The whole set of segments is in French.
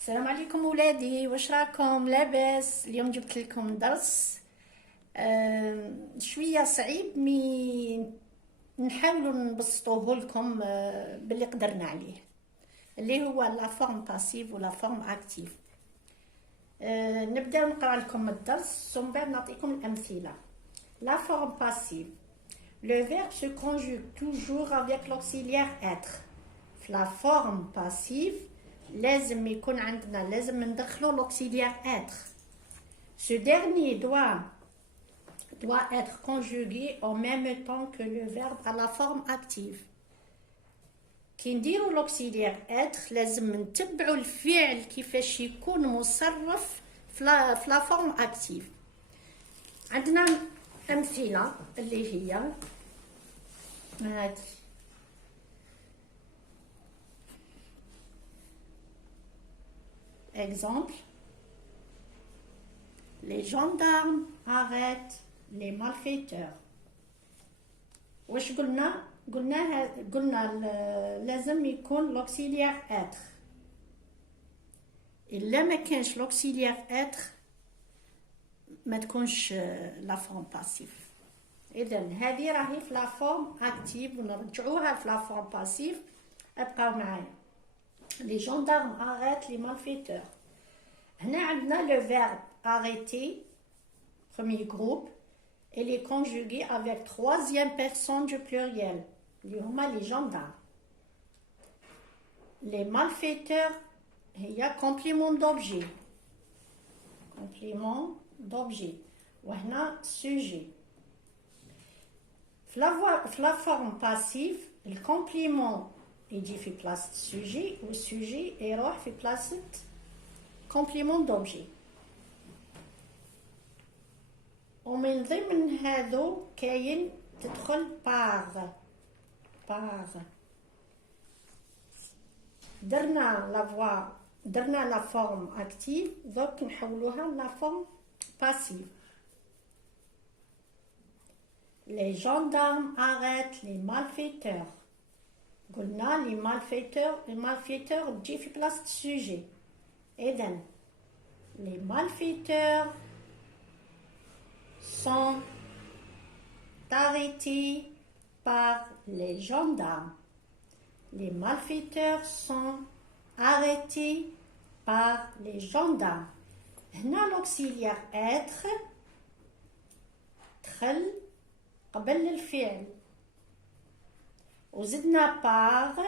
السلام عليكم ولادي، واش راكم؟ لاباس؟ اليوم جبت لكم درس شويه صعيب مي نحاولوا نبسطوه لكم باللي قدرنا عليه، اللي هو لا فورم باسيف ولا فورم اكتيف. نبداو نقرا لكم الدرس ومن بعد نعطيكم الامثله. La forme passive. Le verbe se conjugue toujours avec l'auxiliaire être. La forme passive لازم يكون عندنا لازم ندخلو l'auxiliaire être. Ce dernier doit être conjugué en même temps que le verbe à la forme active. كي نديرو l'auxiliaire être لازم نتبعو الفعل كيفاش يكون مصرف في لا فورم active. عندنا أمثلة اللي هي هادي. Exemple, les gendarmes arrêtent les malfaiteurs. واش قلنا لازم يكون l'auxiliaire être. إلا ما كانش l'auxiliaire être ما تكونش لا فورم باسيف. إذا هذه راهي في لا فورم اكتيف ونرجعوها في لا فورم باسيف. ابقاو معايا. Les gendarmes arrêtent les malfaiteurs. هنا عندنا le verbe arrêter, premier groupe, et les conjuguer avec troisième personne du pluriel, اللي هما les gendarmes. Les malfaiteurs, il y a complément d'objet. Complément d'objet. وهنا sujet. في la forme passive, le complément يجي في بلاصة السوجي والسوجي يروح في بلاصة كومبليمون دوبجي. ومن ضمن هذو كاين تدخل باغ. درنا لا فورم اكتيف، دوك نحولوها لا فورم باسيف. Les gendarmes arrêtent les malfaiteurs. قلنا لي malfaiteurs تجي في بلاصة السوجي. إذن les malfaiteurs sont arrêtés par les gendarmes. Les malfaiteurs sont arrêtés par les gendarmes. هنا l'auxiliaire être دخل قبل الفعل وزدنا باغ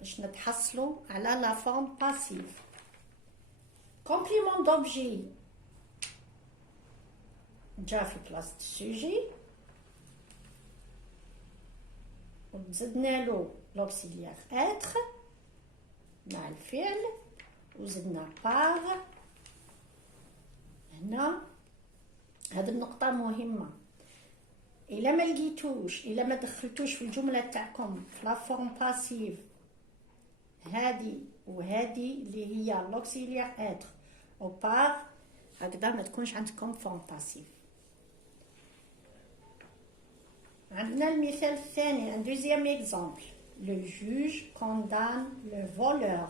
باش نتحصلوا على لا فورم باسيف. كومبليمون دوبجي جا في بلاصة السوجي وزدنا له لوكسيليير اتر مع الفعل وزدنا باغ. هنا هذه النقطة مهمة. إلا ما لقيتوش، إلا ما دخلتوش في الجملة تاعكم في لا فورم باسيف هذه وهذه اللي هي لوكسيليير اتر او باغ، هكذا ما تكونش عندكم فورم باسيف. عندنا المثال الثاني، ان دوزيام اكزامبل. لو جوج كوندان لو فولور.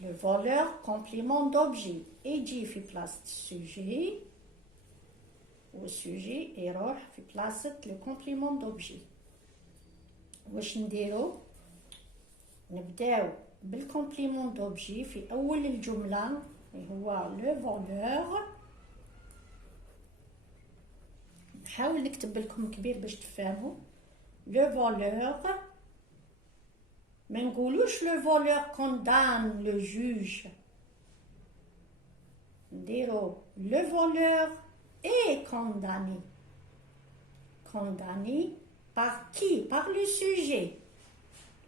لو فولور كومبليمون دوبجي يجي في بلاصة السوجي والسوجي يروح في بلاصة لو كومبليمون دوبجي. واش نديرو؟ نبداو بالكومبليمون دوبجي في اول الجملة اللي هو لو فولور. نحاول نكتب لكم كبير باش تفهموا. لو فولور ما نقولوش لو فولور كوندان لو جوج، نديرو لو فولور est condamné. Condamné par qui? Par le sujet.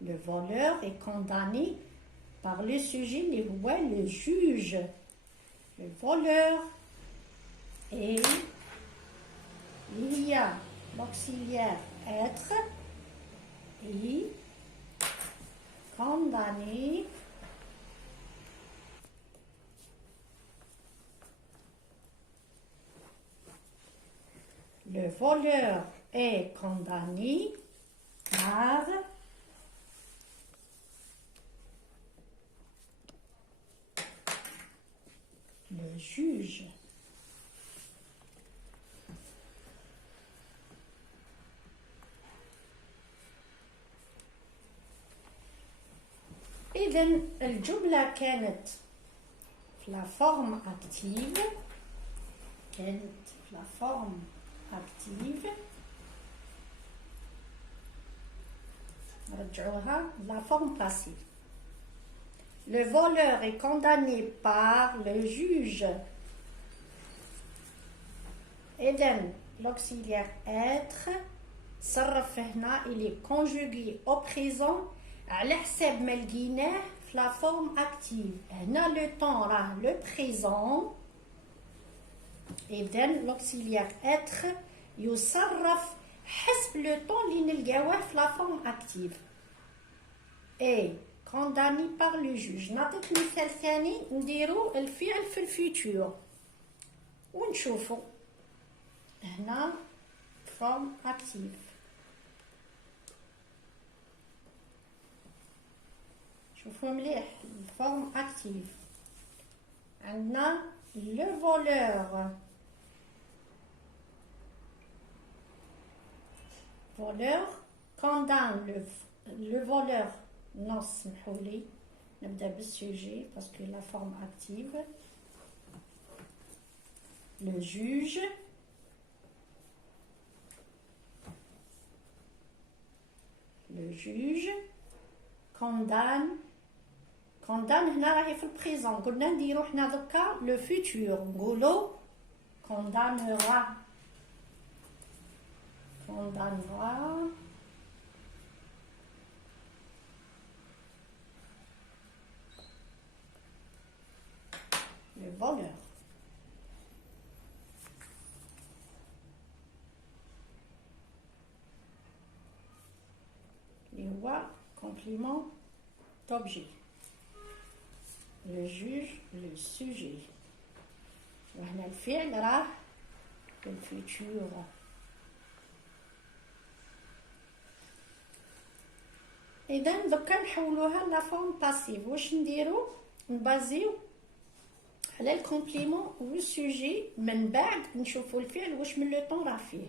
Le voleur est condamné par le sujet, le juge. Le voleur est, il y a l'auxiliaire être et condamné le voleur est condamné par juge. إذن الجملة كانت في لا فورم أكتيف، كانت في لا فورم أكتيف. نرجعوها لا فورم باسيف. Le voleur est condamné par le juge. إذن l'auxiliaire être صرف هنا il est conjugué au présent على حساب ما لقيناه في لا فورم اكتيف. هنا لو طون راه لو بريزون. اذن لوكسيليير اتر يصرف حسب لو طون اللي نلقاوه في لا فورم اكتيف. اي كونداني بار لو جوج. نعطيك مثال ثاني نديرو الفعل في الفيتور ونشوفو هنا فورم اكتيف. شوفوا مليح الفورم اكتيف. عندنا لو فولور. فولور كوندان لو فولور. نو سمحولي نبدا بالسوجي باسكو لا فورم اكتيف. لو جوج. لو جوج كوندان. كوندان هنا راهي في البريزون. قلنا نديرو حنا دوكا لو فيتور نقولو كوندانورا. كوندانورا لو فولور. اللي هو كومبليمون d'objet. Le juge, le sujet. وهنا الفعل راه في الفيتور. إذا دوكا نحولوها لا فورم باسيف. واش نديرو؟ نبازيو على الكومبليمون والسوجي من بعد نشوفو الفعل واش من لو طون راه فيه.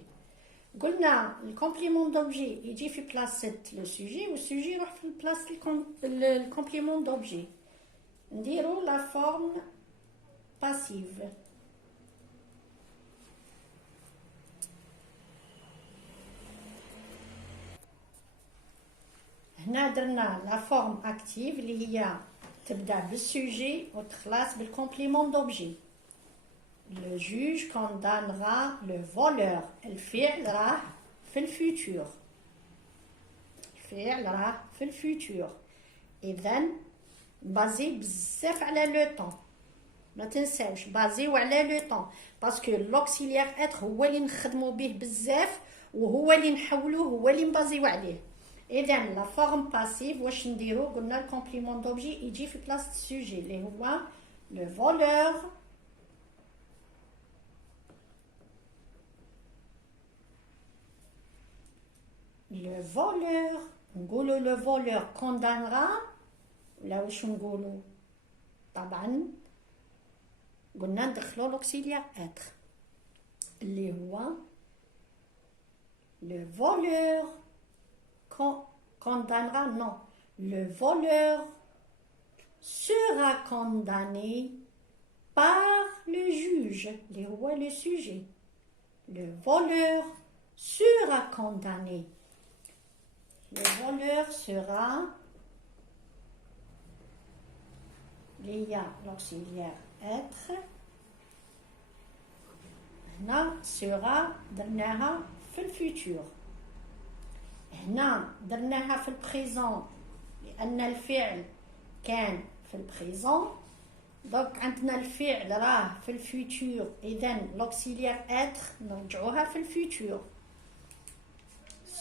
قلنا الكومبليمون دوبجي يجي في بلاصة لو سوجي والسوجي يروح في بلاصة الكومبليمون دوبجي. نديرو لا فورم باسيف. هنا درنا لا فورم اكتيف اللي هي تبدا بالسوجي وتخلص بالكومبليمون دوبجي. Le juge condamnera le voleur. الفعل راه في الفيتور. الفعل راه في الفيتور. إذن بازي بزاف على لو طون. ما تنساوش بازيو على لو طون باسكو لوكسيليير اتر هو اللي نخدمو به بزاف وهو اللي نحولوه هو اللي نبازيو عليه. إذن لا فورم باسيف واش نديرو؟ قلنا الكومبليمون دوبجي يجي في بلاصة السوجي اللي هو لو فولور. Le voleur. نقولوا le voleur condamnera ولا واش نقولوا؟ طبعا قلنا ندخلوا لوكسيليير اتر اللي هو le voleur condamnera. Non, le voleur sera condamné par le juge اللي هو le sujet. Le voleur sera condamné. Le voleur sera, il y a l'auxiliaire être. هنا sera درناها في الفيتور. هنا درناها في البريزون لأن الفعل كان في البريزون. دونك عندنا الفعل راه في الفيتور. إذن l'auxiliaire être نرجعوها في الفيتور.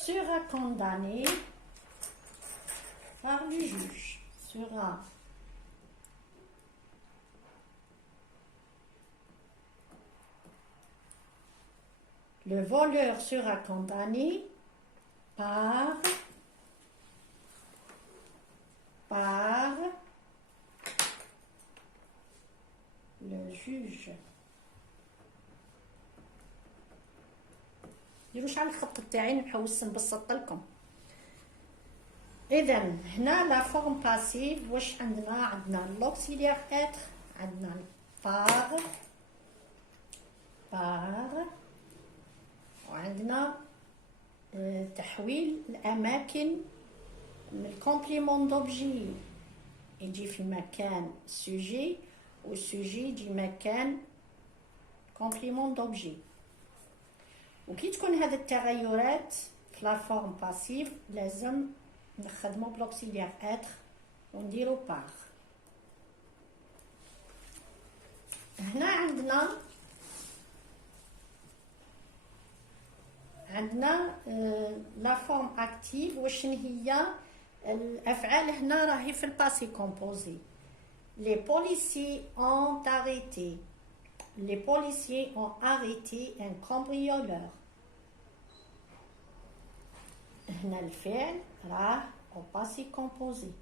Sera condamné par le juge. Sera le voleur sera condamné par le refuge. ديروا شحال الخط تاعي نحوس نبسط لكم. اذا هنا لا فورم باسيف واش عندنا لوكسيليير اتر، عندنا بار وعندنا تحويل الاماكن من الكومبليمون دوبجي يجي في مكان سوجي والسوجي يجي مكان كومبليمون دوبجي. وكي تكون هذه التغيرات في لا فورم باسيف لازم نخدمو بلوكسيليير اتر ونديرو بار. هنا عندنا لا فورم اكتيف. واش هي الافعال هنا؟ راهي في الباسي كومبوزي. Les policiers ont arrêté. Les policiers ont arrêté un cambrioleur. هنا الفعل راه au passé composé.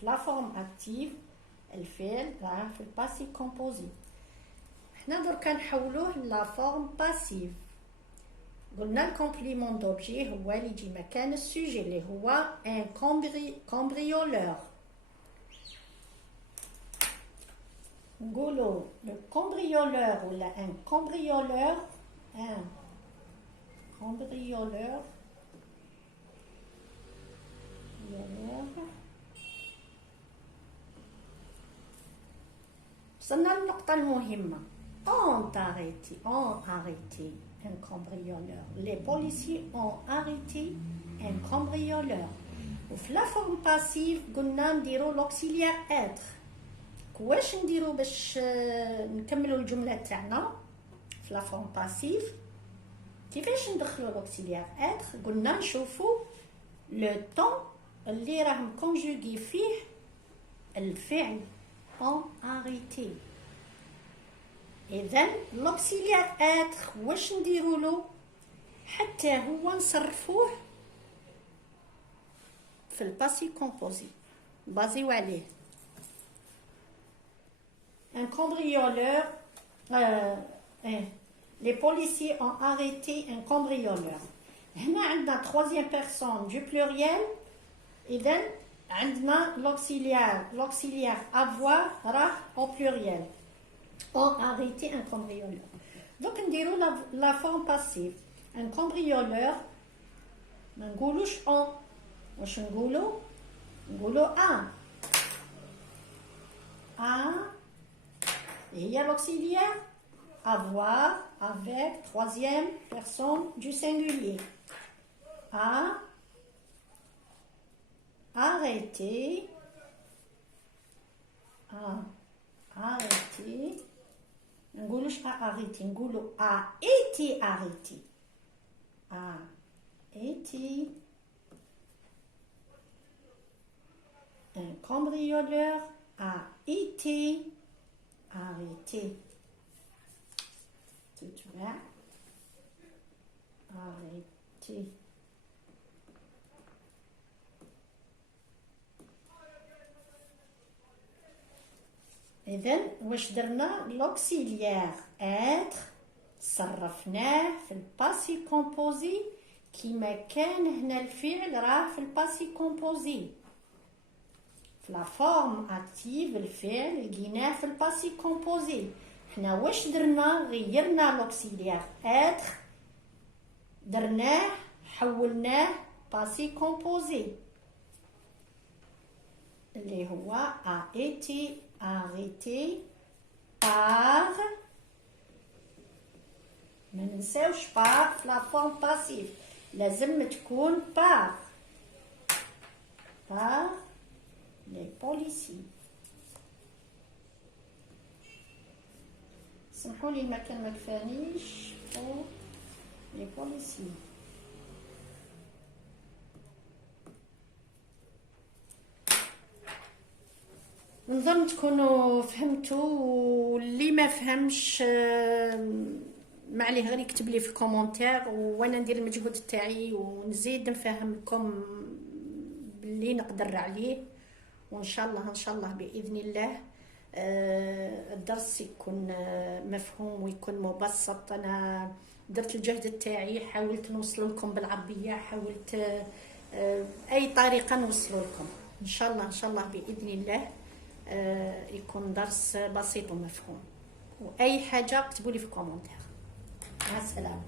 في la forme active الفعل راه في الباسي كومبوزي. حنا دركا نحولوه لا فورم باسيف. قلنا الكومبليمون دوبجي هو اللي يجي مكان السوجي اللي هو ان cambrioleur. نقولوا لو cambrioleur ولا ان cambrioleur. وصلنا للنقطة المهمة. ont arrêté un cambrioleur. Les policiers ont arrêté un cambrioleur. وفي لا فورم باسيف قلنا نديرو لوكسيليير اتر. واش نديرو باش نكملوا الجملة تاعنا في لا فورم باسيف؟ كيفاش ندخلو لوكسيليير اتر؟ قلنا نشوفوا لو طون اللي راه مكونجوغي فيه الفعل ont arrêté. اذا لوكسيليير اتر واش نديرو له حتى هو نصرفوه في الباسي كومبوزي بازيو عليه. un cambrioleur les policiers ont arrêté un cambrioleur. هنا عندنا troisième personne du pluriel. اذا عندنا l'auxiliaire avoir راه au pluriel. ont arrêté un cambrioleur. Donc نديرو la forme passive. un cambrioleur ما نقولوش on. واش نقولو un. هي l'auxiliaire avoir avec troisième personne du singulier. A arrêté. نقولوش arrêté, نقولو a été arrêté. A été un cambrioleur a été arrêté. Tu vois? Arrêté. إذن واش درنا؟ لوكسيليير اتر صرفناه في الباسي كومبوزي كيما كان هنا الفعل راه في الباسي كومبوزي. في لا فورم اكتيف الفعل لقيناه في الباسي كومبوزي. حنا واش درنا؟ غيرنا لوكسيليير اتر درناه حولناه باسي كومبوزي اللي هو a été arrêté par. ما ننساوش par في لا فورم باسيف لازم تكون par les policiers. سمحوا لي ما كان مكفانيش pour les policiers. نظن تكونوا فهمتوا، واللي ما فهمش ما عليه غير يكتب لي في الكومونتير وانا ندير المجهود تاعي ونزيد نفهم لكم باللي نقدر عليه. وان شاء الله باذن الله الدرس يكون مفهوم ويكون مبسط. أنا درت الجهد تاعي، حاولت نوصل لكم بالعربية، حاولت أي طريقة نوصل لكم. إن شاء الله إن شاء الله بإذن الله يكون درس بسيط ومفهوم. وأي حاجة اكتبوا لي في كومنتير. مع السلامة.